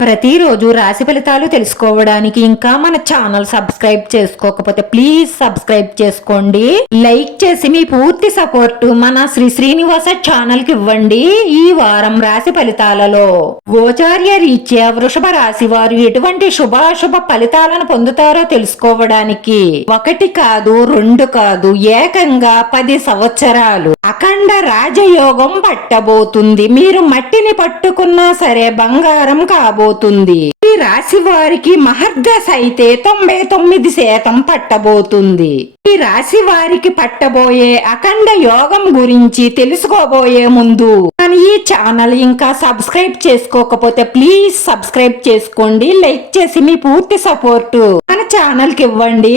ప్రతిరోజు రాశి ఫలితాలు తెలుసుకోవడానికి ఇంకా మన ఛానల్ సబ్స్క్రైబ్ చేసుకోకపోతే ప్లీజ్ సబ్స్క్రైబ్ చేసుకోండి. లైక్ చేసి మీ పూర్తి సపోర్ట్ మన శ్రీ శ్రీనివాస ఛానల్కి ఇవ్వండి ఈ వారం రాశి ఫలితాలలో. గోచార్య రీత్యా వృషభ రాశి వారు ఎటువంటి శుభాశుభ ఫలితాలను పొందుతారో తెలుసుకోవడానికి ఒకటి కాదు రెండు కాదు ఏకంగా పది సంవత్సరాలు. అఖండ రాజయోగం పట్టబోతుంది. మీరు మట్టిని పట్టుకున్నా సరే బంగారం పట్టబోతుంది. ఈ రాశి వారికి మహర్దశ అయితే తొంభై తొమ్మిది శాతం పట్టబోతుంది. ఈ రాశి వారికి పట్టబోయే అఖండ యోగం గురించి తెలుసుకోబోయే ముందు మన ఈ ఛానల్ ఇంకా సబ్స్క్రైబ్ చేసుకోకపోతే ప్లీజ్ సబ్స్క్రైబ్ చేసుకోండి లైక్ చేసి మీ పూర్తి సపోర్ట్ మన ఛానల్కి ఇవ్వండి.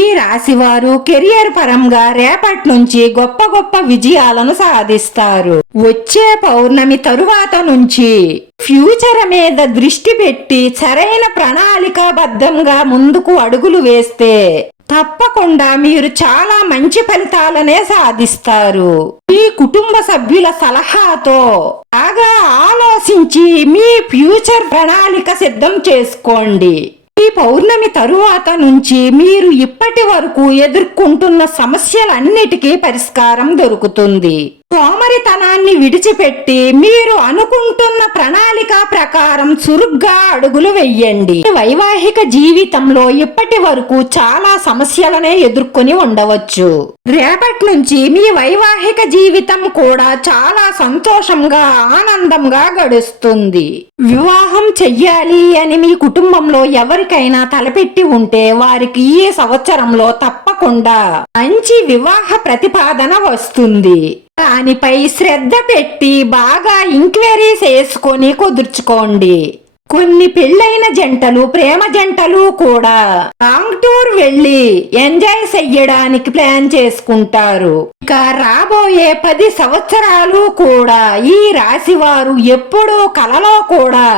ఈ రాశి వారు కెరియర్ పరంగా రేపటి నుంచి గొప్ప గొప్ప విజయాలను సాధిస్తారు. వచ్చే పౌర్ణమి తరువాత నుంచి ఫ్యూచర్ మీద దృష్టి పెట్టి సరైన ప్రణాళికాబద్ధంగా ముందుకు అడుగులు వేస్తే తప్పకుండా మీరు చాలా మంచి ఫలితాలనే సాధిస్తారు. మీ కుటుంబ సభ్యుల సలహాతో బాగా ఆలోచించి మీ ఫ్యూచర్ ప్రణాళిక సిద్ధం చేసుకోండి. ఈ పౌర్ణమి తరువాత నుంచి మీరు ఇప్పటి వరకు ఎదుర్కొంటున్న సమస్యలన్నిటికీ పరిష్కారం దొరుకుతుంది. సోమరితనాన్ని విడిచిపెట్టి మీరు అనుకుంటున్న ప్రణాళిక ప్రకారం చురుగ్గా అడుగులు వెయ్యండి వైవాహిక జీవితంలో ఇప్పటి వరకు చాలా సమస్యలనే ఎదుర్కొని ఉండవచ్చు. రేపటి నుంచి మీ వైవాహిక జీవితం కూడా చాలా సంతోషంగా ఆనందంగా గడుస్తుంది. వివాహం చెయ్యాలి అని మీ కుటుంబంలో ఎవరికైనా తలపెట్టి ఉంటే వారికి ఈ సంవత్సరంలో తప్పకుండా మంచి వివాహ ప్రతిపాదన వస్తుంది. దానిపై శ్రద్ధ పెట్టి బాగా ఇంక్వైరీ చేసుకొని కుదుర్చుకోండి. కొన్ని పెళ్ళైన జంటలు ప్రేమ జంటలు కూడా లాంగ్ టూర్ వెళ్ళి ఎంజాయ్ చెయ్యడానికి ప్లాన్ చేసుకుంటారు. ఇక రాబోయే పది సంవత్సరాలు కూడా ఈ రాశి వారు ఎప్పుడూ కలలో కూడా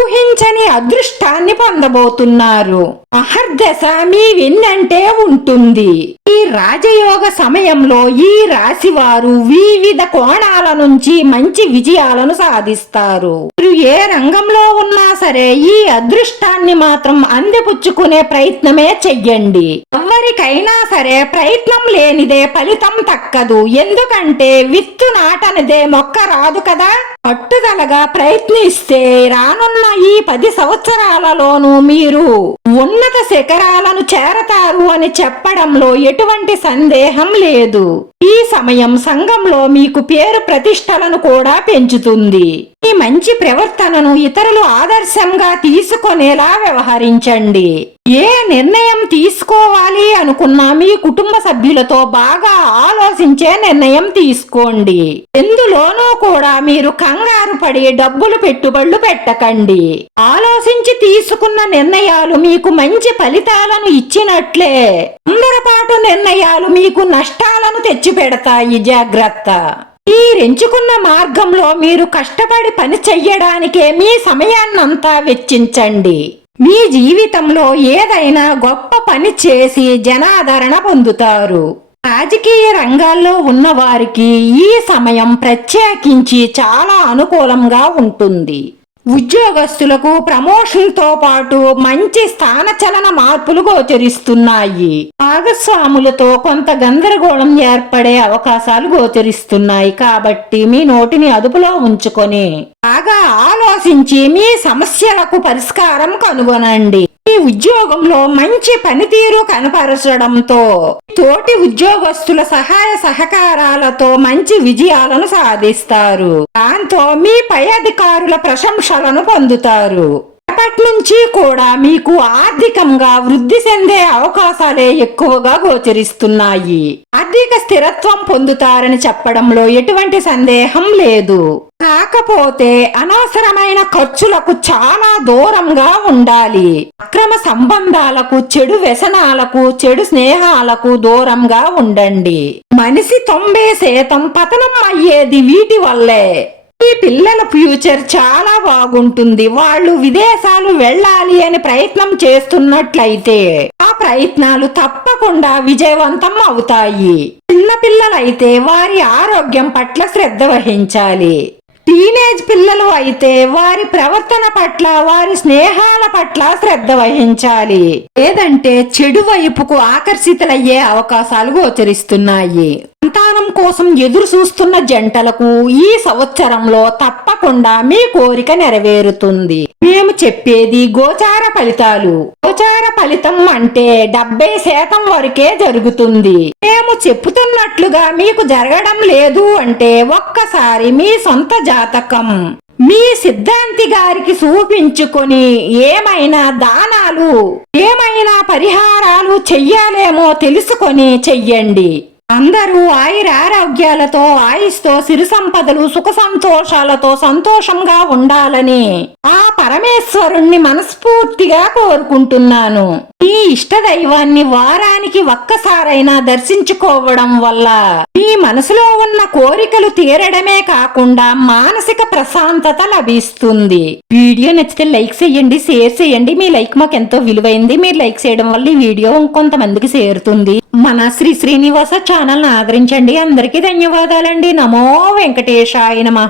ఊహించని అదృష్టాన్ని పొందబోతున్నారు. మహర్దశ మీ ఉంటుంది. ఈ రాజయోగ సమయంలో ఈ రాశి వారు వివిధ కోణాల నుంచి మంచి విజయాలను సాధిస్తారు. మీరు ఏ రంగంలో ఉన్నా సరే ఈ అదృష్టాన్ని మాత్రం అందిపుచ్చుకునే ప్రయత్నమే చెయ్యండి. ఎవరికైనా సరే ప్రయత్నం లేనిదే ఫలితం తక్కదు. ఎందుకంటే విత్తు నాటనిదే మొక్క రాదు కదా? పట్టుదలగా ప్రయత్నిస్తే రానున్న ఈ పది సంవత్సరాలలోనూ మీరు ఉన్నత శిఖరాలను చేరతారు అని చెప్పడంలో ఎటువంటి సందేహం లేదు. ఈ సమయం సంఘంలో మీకు పేరు ప్రతిష్టలను కూడా పెంచుతుంది. ఈ మంచి ప్రవర్తనను ఇతరులు ఆదర్శంగా తీసుకునేలా వ్యవహరించండి. ఏ నిర్ణయం అనుకున్న మీ కుటుంబ సభ్యులతో బాగా ఆలోచించే నిర్ణయం తీసుకోండి. ఎందులోనూ కూడా మీరు కంగారు పడి డబ్బులు పెట్టుబడులు పెట్టకండి. ఆలోచించి తీసుకున్న నిర్ణయాలు మీకు మంచి ఫలితాలను ఇచ్చినట్లే. తొందరపాటు నిర్ణయాలు మీకు నష్టాలను తెచ్చిపెడతాయి. జాగ్రత్త. మీరెంచుకున్న మార్గంలో మీరు కష్టపడి పని చెయ్యడానికే మీ సమయాన్నంతా వెచ్చించండి. మీ జీవితంలో ఏదైనా గొప్ప పని చేసి జనాదరణ పొందుతారు. రాజకీయ రంగాల్లో ఉన్న వారికి ఈ సమయం ప్రత్యేకించి చాలా అనుకూలంగా ఉంటుంది. ఉద్యోగస్తులకు ప్రమోషన్తో పాటు మంచి స్థానచలన మార్పులు గోచరిస్తున్నాయి. భాగస్వాములతో కొంత గందరగోళం ఏర్పడే అవకాశాలు గోచరిస్తున్నాయి. కాబట్టి మీ నోటిని అదుపులో ఉంచుకొని బాగా ఆలోచించి మీ సమస్యలకు పరిష్కారం కనుగొనండి. ఈ ఉద్యోగంలో మంచి పనితీరు కనపరచడంతో తోటి ఉద్యోగస్తుల సహాయ సహకారాలతో మంచి విజయాలను సాధిస్తారు. దాంతో మీ పై అధికారుల ప్రశంసలను పొందుతారు. రేపటి నుంచి కూడా మీకు ఆర్థికంగా వృద్ధి చెందే అవకాశాలే ఎక్కువగా గోచరిస్తున్నాయి. ఆర్థిక స్థిరత్వం పొందుతారని చెప్పడంలో ఎటువంటి సందేహం లేదు. కాకపోతే అనవసరమైన ఖర్చులకు చాలా దూరంగా ఉండాలి. అక్రమ సంబంధాలకు చెడు వ్యసనాలకు చెడు స్నేహాలకు దూరంగా ఉండండి. మనిషి తొంభై శాతం పతనం అయ్యేది వీటి వల్లే. ఈ పిల్లల ఫ్యూచర్ చాలా బాగుంటుంది. వాళ్ళు విదేశాలు వెళ్ళాలి అని ప్రయత్నం చేస్తున్నట్లయితే ఆ ప్రయత్నాలు తప్పకుండా విజయవంతం అవుతాయి. చిన్న పిల్లలైతే వారి ఆరోగ్యం పట్ల శ్రద్ధ వహించాలి. టీనేజ్ పిల్లలు అయితే వారి ప్రవర్తన పట్ల వారి స్నేహాల పట్ల శ్రద్ధ వహించాలి. లేదంటే చెడు వైపుకు ఆకర్షితులయ్యే అవకాశాలు గోచరిస్తున్నాయి. సంతానం కోసం ఎదురు చూస్తున్న జంటలకు ఈ సంవత్సరంలో తప్పకుండా మీ కోరిక నెరవేరుతుంది. మేము చెప్పేది గోచార ఫలితాలు. గోచార ఫలితం అంటే డెబ్బై శాతం వరకే జరుగుతుంది. మేము చెప్తున్నట్లుగా మీకు జరగడం లేదు అంటే ఒక్కసారి మీ సొంత జాతకం. మీ సిద్ధాంతి గారికి చూపించుకొని ఏమైనా దానాలు ఏమైనా పరిహారాలు చెయ్యాలేమో తెలుసుకొని చెయ్యండి. అందరూ ఆయురారోగ్యాలతో ఆయుస్తో సిరి సంపదలు సుఖ సంతోషాలతో సంతోషంగా ఉండాలని ఆ పరమేశ్వరుణ్ణి మనస్ఫూర్తిగా కోరుకుంటున్నాను. ఈ ఇష్ట దైవాన్ని వారానికి ఒక్కసారైనా దర్శించుకోవడం వల్ల మీ మనసులో ఉన్న కోరికలు తీరడమే కాకుండా మానసిక ప్రశాంతత లభిస్తుంది. వీడియో నచ్చితే లైక్ చేయండి షేర్ చేయండి. మీ లైక్ మాకు ఎంతో విలువైంది. మీరు లైక్ చేయడం వల్ల ఈ వీడియో ఇంకొంతమందికి చేరుతుంది. మన శ్రీ శ్రీనివాస ఛానల్ ఆదరించండి. అందరికీ ధన్యవాదాలండి. నమో వెంకటేశాయ నమ.